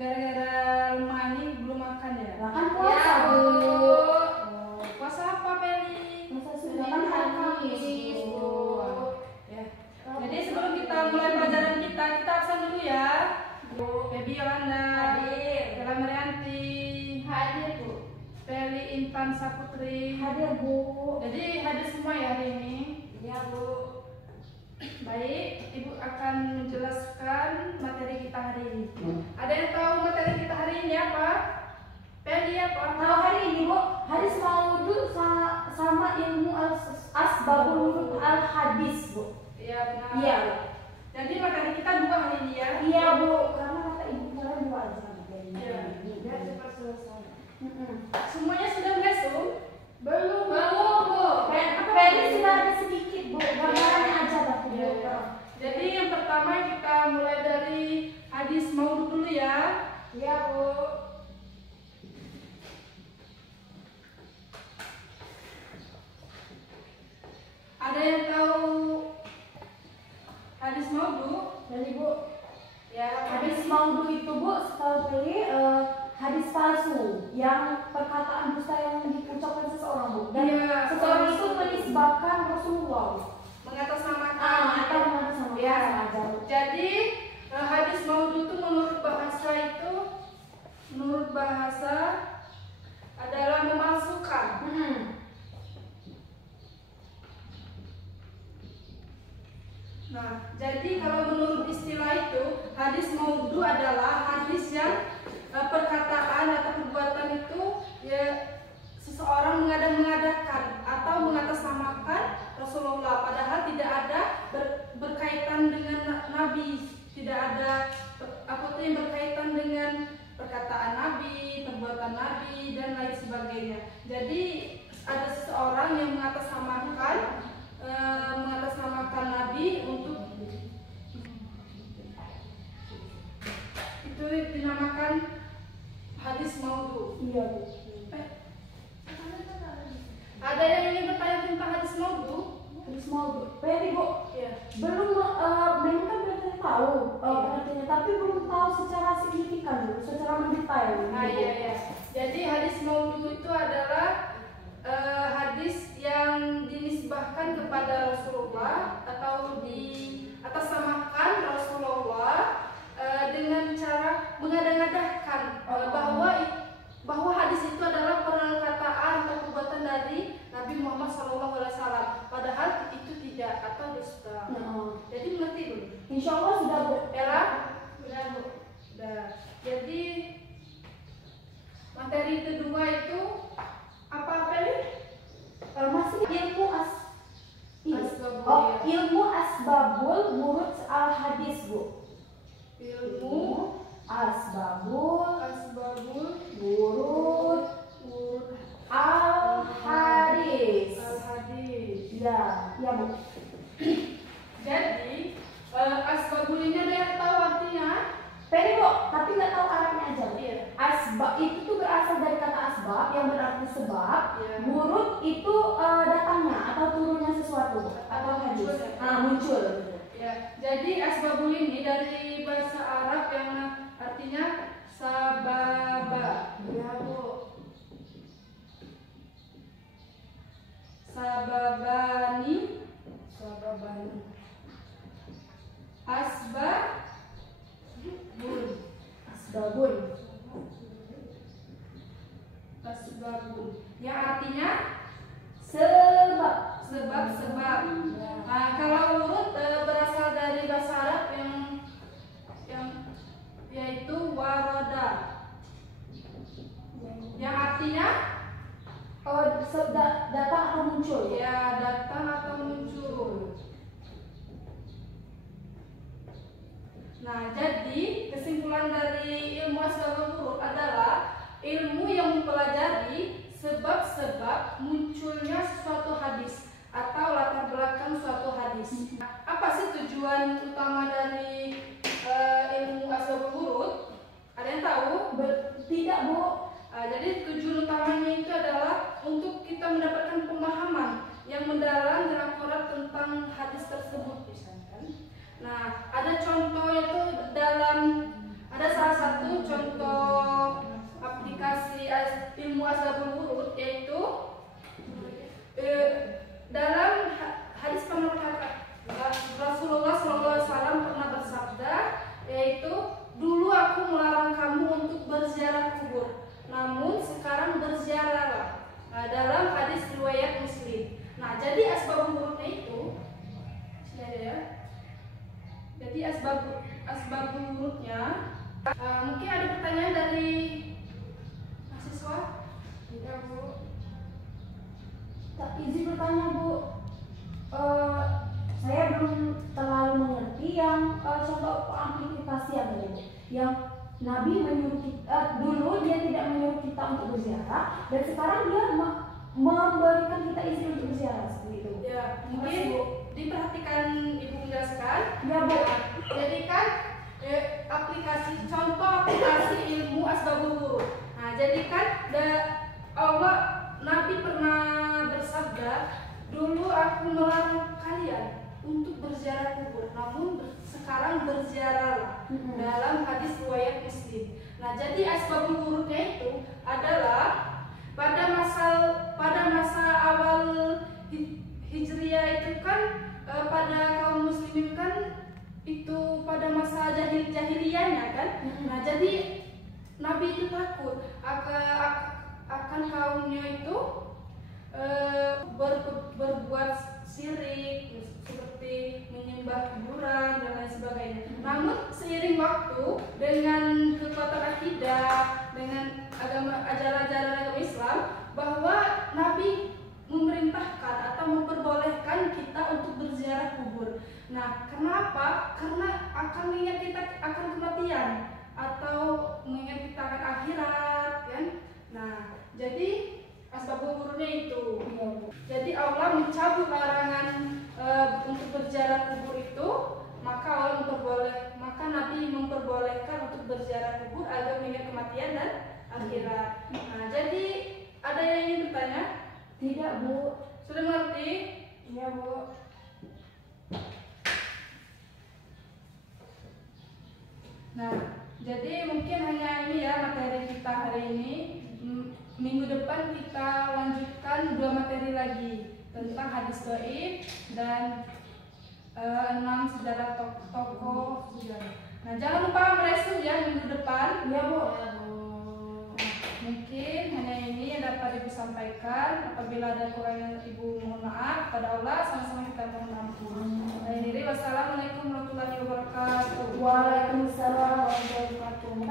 Gara-gara rumah ini belum makan ya? Lah kan puasa, Bu. Oh, puasa apa, Peli? Puasa sudah kan Kamis, Bu. Ya. Jadi sebelum kita mulai pelajaran kita absen dulu ya. Baby Yolanda, Ella Marianti, Hadir, Bu. Peli Intan Saputri, Hadir, Bu. Jadi hadir semua ya hari ini. Iya, Bu. Baik, Ibu akan menjelaskan materi kita hari ini. Ada yang tahu materi kita hari ini apa? Peli apa? Kalau hari ini, Bu, hadis maudhu sama ilmu asbabul wurud al hadis, Bu. Iya benar. Iya. Jadi materi kita dua hari ini ya. Iya, Bu. Karena kata Ibu kalian dua aja. Iya. Biar cepat selesai. Mm-mm. Semuanya sudah masuk? Belum, Bu. Peli sudah ada sedikit, Bu. Gambarannya aja, Bu. Iya. Jadi yang pertama kita mulai dari hadis maudhu dulu ya. Iya, Bu. Ada yang tahu hadis maudhu? Jadi, Bu, Ya, hadis maudhu itu, Bu, setahu Peli hadis palsu yang perkataan dusta yang diucapkan seseorang, Bu. Dan Iya, seseorang palsu. itu menisbahkan Rasulullah. mengatasnamakan. Atau sama Ya. aja, Bu. Jadi hadis maudhu itu menurut bahasa adalah memalsukan. Nah, jadi kalau menurut istilah itu hadis maudhu adalah hadis yang perkataan atau perbuatan itu ya seseorang mengada-ngadakan atau mengatasnamakan Rasulullah padahal tidak ada berkaitan dengan Nabi, tidak ada apa tuh yang berkaitan dengan perkataan Nabi, perbuatan Nabi dan lain sebagainya. Jadi ada seseorang yang mengatasnamakan Nabi untuk itu dinamakan hadis maudhu. Iya, Bu. Ada yang ingin bertanya tentang hadis maudhu? Hadis maudhu. Peli, Bu. Ya. Belum memang kan berarti tahu pengertiannya, tapi belum tahu secara signifikan, Bu, secara mendetail. Nah, iya. Jadi hadis maudhu itu adalah hadis yang dinisbahkan kepada Rasulullah atau diatasnamakan Rasulullah dengan cara mengada-ngadakan bahwa hadis itu adalah perkataan atau perbuatan dari Nabi Muhammad SAW, padahal itu tidak atau dusta. Jadi mengerti dulu. Insya Allah sudah, Bu. Ella, sudah Bu. Sudah. Jadi materi kedua itu apa Peli? Masih ilmu Asbabul, ilmu asbabul wurud al hadis, Bu. Ilmu asbabul wurud al hadis. Ya, Bu. Jadi asbabul ini ada yang tahu artinya? Pede, Bu, tapi nggak tahu arahnya aja. Iya. Asbab itu tuh berasal dari kata asbab yang berarti sebab. Iya. Wurud itu datangnya atau turunnya sesuatu atau hadis. Muncul. Ya. Jadi asbabul ini dari bahasa Arab yang artinya sababa. Ya, Bu. Sababani. Asbabun. Yang artinya Sebab. sebab. Nah, kalau urut berasal dari bahasa Arab yang yaitu waroda. datang atau muncul. Ya, datang atau muncul. Nah, jadi kesimpulan dari ilmu asbabul wurud adalah ilmu yang mempelajari sebab-sebab munculnya suatu hadis atau latar belakang suatu hadis. Apa sih tujuan utama dari ilmu asbabul wurud? Ada yang tahu? Tidak, Bu. Jadi tujuan utamanya itu adalah untuk kita mendapatkan pemahaman yang mendalam dan akurat tentang hadis tersebut, misalkan. Nah, ada contoh itu ada salah satu contoh aplikasi ilmu asbabul wurud, yaitu dalam hadis penerkatan Rasulullah SAW pernah bersabda, yaitu dulu aku melarang kamu untuk berziarah kubur, namun sekarang berziarahlah. Dalam hadis riwayat Muslim. Nah, jadi asbabul wurudnya itu, jadi asbabul wurudnya, mungkin ada pertanyaan dari mahasiswa? Tidak, Bu. Tak izin bertanya, Bu. Saya belum terlalu mengerti yang contoh aplikasi yang Nabi menyuruh kita, dulu dia tidak menyuruh kita untuk berziarah, dan sekarang dia memberikan kita izin untuk berziarah, seperti itu. Ya, mungkin diperhatikan Ibu menjelaskan. Ya, Bu. Jadi kan contoh aplikasi ilmu asbabul wurud. Nah, jadi kan Nabi pernah bersabda, dulu aku melarang kalian untuk berziarah kubur, namun sekarang berziarahlah. Dalam hadis riwayat Muslim. Nah, jadi asbabul wurudnya itu adalah pada masa awal Hijriah itu kan, pada kaum muslimin kan itu pada masa jahiliyahnya kan. Nah, jadi Nabi itu takut akan kaumnya itu berbuat syirik seperti menyembah kuburan dan lain sebagainya. Namun seiring waktu dengan kekuatan akidah, dengan ajaran-ajaran agama Islam, bahwa Nabi memerintahkan atau memperbolehkan kita untuk berziarah kubur. Nah, kenapa? Karena akan mengingat kita akan kematian atau mengingat kita akan akhirat, kan? Nah, jadi asbabul wurudnya itu. Jadi Allah mencabut larangan untuk berziarah kubur itu, maka Nabi memperbolehkan untuk berziarah kubur agar mengingat kematian dan akhirat. Nah, jadi ada yang ingin bertanya? Tidak, Bu. Sudah mengerti? Iya, Bu. Nah, jadi mungkin hanya ini ya materi kita hari ini. Minggu depan kita lanjutkan 2 materi lagi tentang hadis dhaif dan 6 sejarah tokoh sejarah. Nah, jangan lupa meresum ya minggu depan. Iya, Bu. Mungkin hanya ini yang dapat Ibu sampaikan. Apabila ada kurangnya Ibu mohon maaf. Pada Allah sama-sama kita mohon ampun. Wassalamualaikum warahmatullahi wabarakatuh. Waalaikumsalam warahmatullahi wabarakatuh.